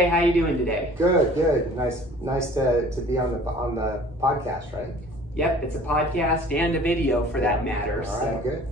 PJ, how you doing today? Good, good. Nice to be on the podcast, right? Yep, it's a podcast and a video for that matter. All right, good.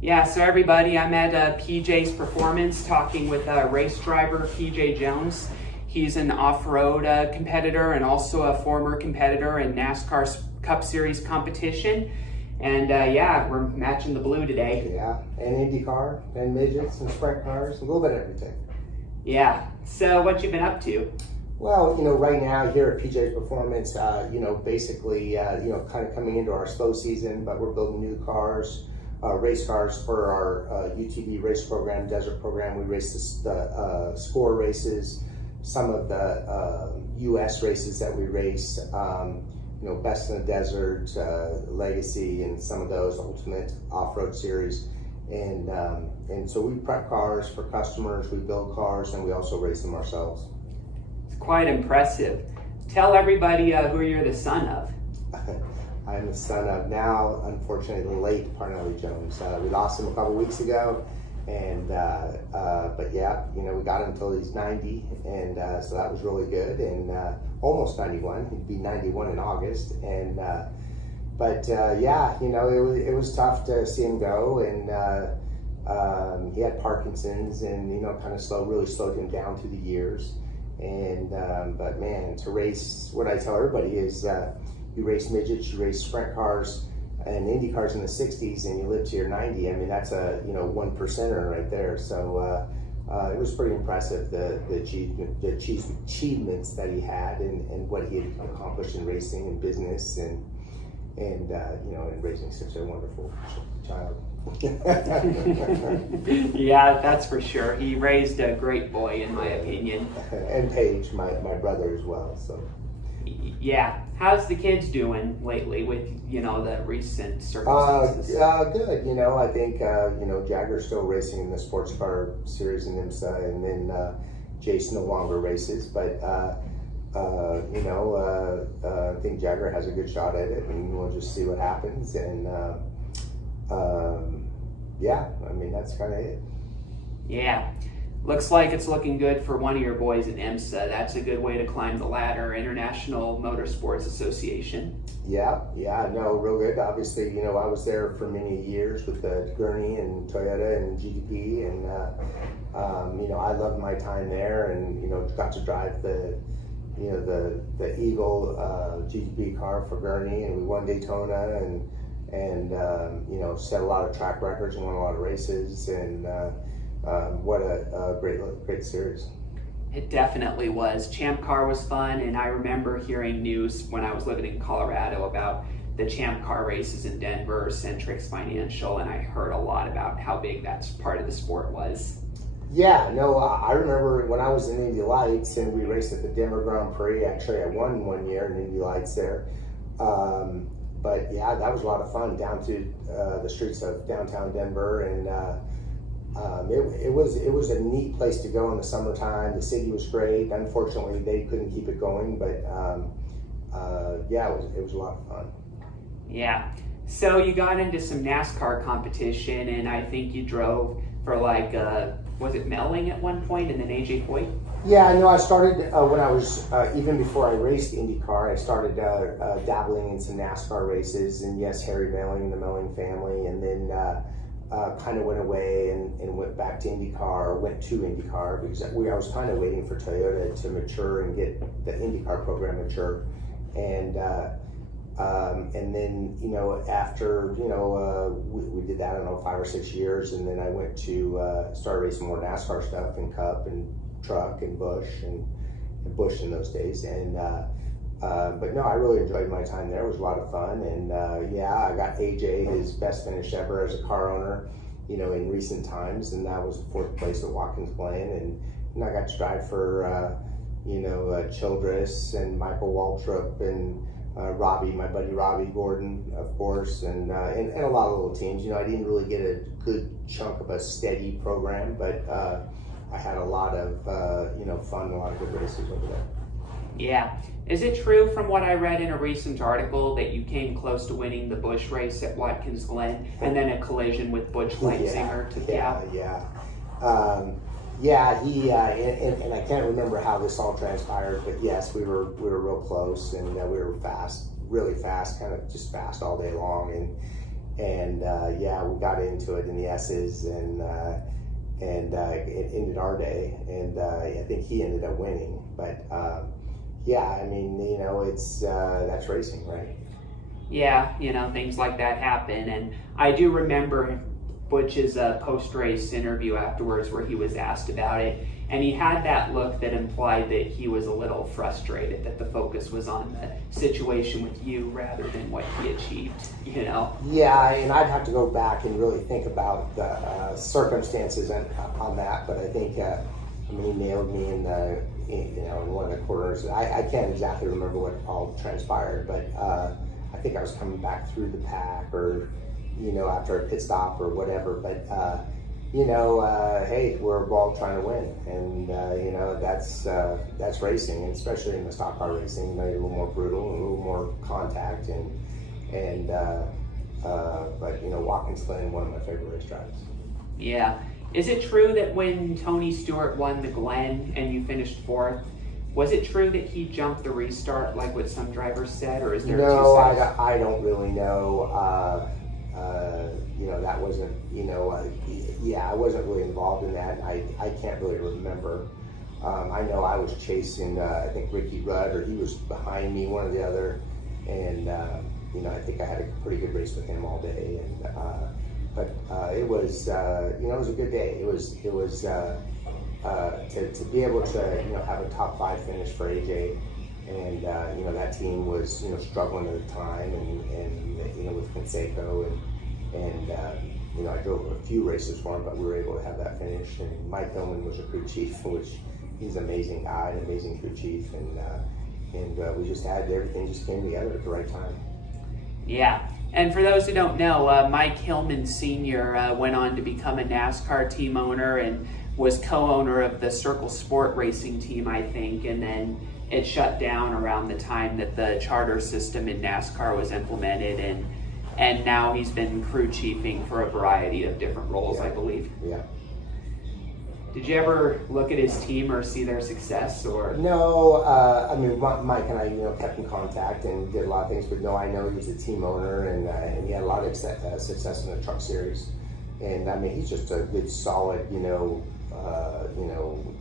Yeah, so everybody, I'm at PJ's Performance talking with race driver PJ Jones. He's an off-road competitor and also a former competitor in NASCAR's Cup Series competition. And yeah, we're matching the blue today. Yeah, and IndyCar, and midgets, and sprint cars, a little bit of everything. Yeah, so what you been up to? Well, right now here at PJ's Performance, basically, kind of coming into our slow season, but we're building new cars, race cars for our UTV race program, desert program. We race the score races, some of the U.S. races that we race, Best in the Desert, Legacy, and some of those Ultimate Off-Road Series. And so we prep cars for customers, we build cars, and we also race them ourselves. It's quite impressive. Tell everybody who you're the son of. I'm the son of, now, unfortunately, the late Parnelli Jones. We lost him a couple weeks ago, and but yeah, we got him until he's 90, and so that was really good, and almost 91. He'd be 91 in August, and but yeah, it was tough to see him go, and he had Parkinson's, and kind of really slowed him down through the years. And but man, to race, what I tell everybody is, you race midgets, you race sprint cars and Indy cars in the 60s, and you live to your 90. I mean, that's a 1%er right there. So it was pretty impressive, the achievements that he had, and what he had accomplished in racing and business, and raising such a wonderful child. Yeah, that's for sure. He raised a great boy, in my opinion. And Paige, my brother as well. So. Yeah. How's the kids doing lately with, the recent circumstances? Good. I think, Jagger's still racing in the sports car series in IMSA, and then Jace no longer races, but I think Jagger has a good shot at it, and we'll just see what happens. And yeah, I mean, that's kind of it. Yeah. Looks like it's looking good for one of your boys in IMSA. That's a good way to climb the ladder, International Motorsports Association. Yeah, no, real good. Obviously, I was there for many years with the Gurney and Toyota and GDP, and I loved my time there, and got to drive the Eagle GDP car for Gurney, and we won Daytona, and set a lot of track records and won a lot of races, and what a great series. It definitely was. Champ Car was fun, and I remember hearing news when I was living in Colorado about the Champ Car races in Denver, Centrix Financial, and I heard a lot about how big that part of the sport was. Yeah, no, I remember when I was in Indy Lights and we raced at the Denver Grand Prix. Actually, I won one year in Indy Lights there. But yeah, that was a lot of fun down to the streets of downtown Denver, and it was a neat place to go in the summertime. The city was great. Unfortunately, they couldn't keep it going, but yeah, it was a lot of fun. Yeah. So you got into some NASCAR competition, and I think you drove for was it Melling at one point, and then AJ Foyt? Yeah, no, I started when I was, even before I raced IndyCar, I started dabbling in some NASCAR races, and yes, Harry Melling and the Melling family, and then kind of went away and went back to IndyCar, went to IndyCar, because I was kind of waiting for Toyota to mature and get the IndyCar program mature. And then, after, we did that, I don't know, 5 or 6 years, and then I went to start racing more NASCAR stuff in Cup and Truck and Busch in those days. And but no, I really enjoyed my time there. It was a lot of fun, and yeah, I got AJ his best finish ever as a car owner, in recent times, and that was 4th place at Watkins Glen, and I got to drive for Childress and Michael Waltrip and Robbie, my buddy Robbie Gordon, of course, and a lot of little teams. I didn't really get a good chunk of a steady program, but I had a lot of fun, a lot of good races over there. Yeah. Is it true from what I read in a recent article that you came close to winning the Busch race at Watkins Glen, and then a collision with Butch Leitzinger took you out? Yeah. Yeah, and I can't remember how this all transpired, but yes, we were real close, and we were fast, really fast, kind of just fast all day long, and yeah, we got into it in the S's, and it ended our day, and I think he ended up winning, but yeah, I mean, you know, it's that's racing, right? Yeah, you know, things like that happen. And I do remember Butch's post-race interview afterwards where he was asked about it, and he had that look that implied that he was a little frustrated, that the focus was on the situation with you rather than what he achieved, you know? Yeah, and I'd have to go back and really think about the circumstances on that, but I think, I mean, he nailed me in one of the corners. I can't exactly remember what all transpired, but I think I was coming back through the pack, or, you know, after a pit stop or whatever, but, you know, hey, we're all trying to win, and, you know, that's racing, and especially in the stock car racing, you know, you're a little more brutal and a little more contact, but, you know, Watkins Glen, one of my favorite racetracks. Yeah. Is it true that when Tony Stewart won the Glen and you finished 4th, was it true that he jumped the restart like what some drivers said, or is there No, two sides? I don't really know. You know, that wasn't, you know, yeah, I wasn't really involved in that. I can't really remember. I know I was chasing, I think Ricky Rudd, or he was behind me, one or the other, and you know, I think I had a pretty good race with him all day, and but it was, you know, it was a good day. It was to be able to, you know, have a top 5 finish for AJ, and you know, that team was, you know, struggling at the time, and you know, with Conseco, and you know, I drove a few races for him, but we were able to have that finish. And Mike Hillman was a crew chief, which he's an amazing guy, an amazing crew chief, and we just had everything just came together at the right time. Yeah. And for those who don't know, Mike Hillman Sr. Went on to become a NASCAR team owner and was co-owner of the Circle Sport Racing team, I think, and then it shut down around the time that the charter system in NASCAR was implemented, and now he's been crew chiefing for a variety of different roles, Yeah. I believe. Yeah. Did you ever look at his team or see their success, or? No, I mean, Mike and I, you know, kept in contact and did a lot of things, but no, I know he's a team owner, and he had a lot of success in the truck series, and I mean, he's just a good, solid, you know,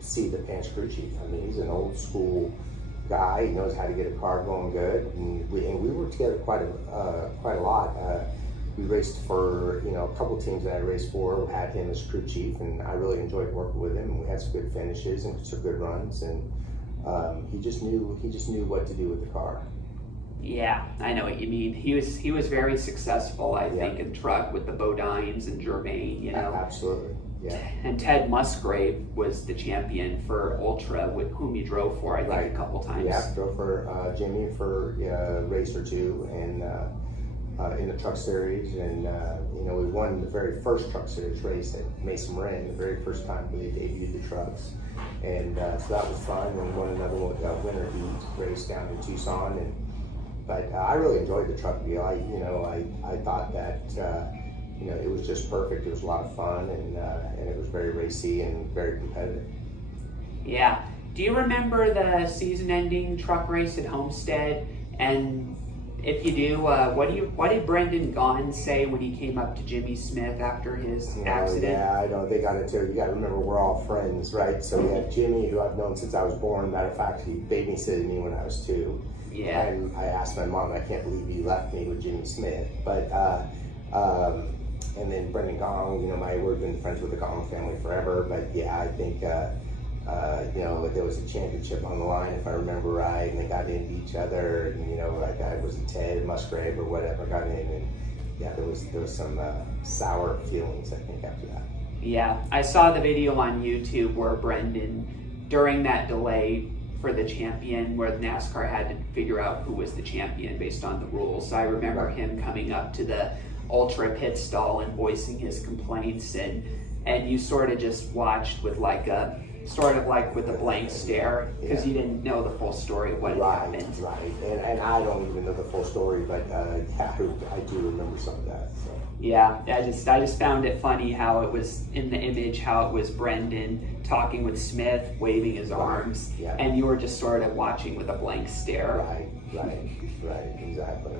seat of the pants crew chief. I mean, he's an old school guy. He knows how to get a car going good, and we worked together quite a lot. We raced for, you know, a couple of teams that I raced for, had him as crew chief, and I really enjoyed working with him, and we had some good finishes and some good runs, and he just knew what to do with the car. Yeah, I know what you mean. He was very successful, I think, in truck with the Bodines and Germain, you know. Absolutely, yeah. And Ted Musgrave was the champion for Ultra, with whom he drove for, I think, a couple times. Yeah, drove for Jimmy for a race or two, and in the truck series, and you know, we won the very first truck series race at Mason Marin, the very first time we debuted the trucks, and so that was fun. And won another winter heat race down in Tucson, but I really enjoyed the truck deal. I thought that you know, it was just perfect. It was a lot of fun, and it was very racy and very competitive. Yeah. Do you remember the season-ending truck race at Homestead? And if you do, what did Brendan Gaughan say when he came up to Jimmy Smith after his accident? Yeah, I don't think I got into it. You got to remember, we're all friends, right? So we have Jimmy, who I've known since I was born. Matter of fact, he babysitted me when I was 2. Yeah. And I asked my mom, I can't believe you left me with Jimmy Smith. But and then Brendan Gaughan, you know, we've been friends with the Gaughan family forever. But yeah, I think you know, there was a championship on the line, if I remember right, and they got into each other, and you know, like I was Ted Musgrave or whatever got in, and yeah, there was some sour feelings, I think, after that. Yeah, I saw the video on YouTube where Brendan, during that delay for the champion, where NASCAR had to figure out who was the champion based on the rules. So I remember him coming up to the Ultra pit stall and voicing his complaints, and you sort of just watched with like a sort of like with a blank stare because you didn't know the full story of what had happened. Right. And I don't even know the full story, but yeah, I do remember some of that. So. Yeah, I just found it funny how it was in the image, how it was Brendan talking with Smith, waving his arms, Yeah. and you were just sort of watching with a blank stare. Right, exactly.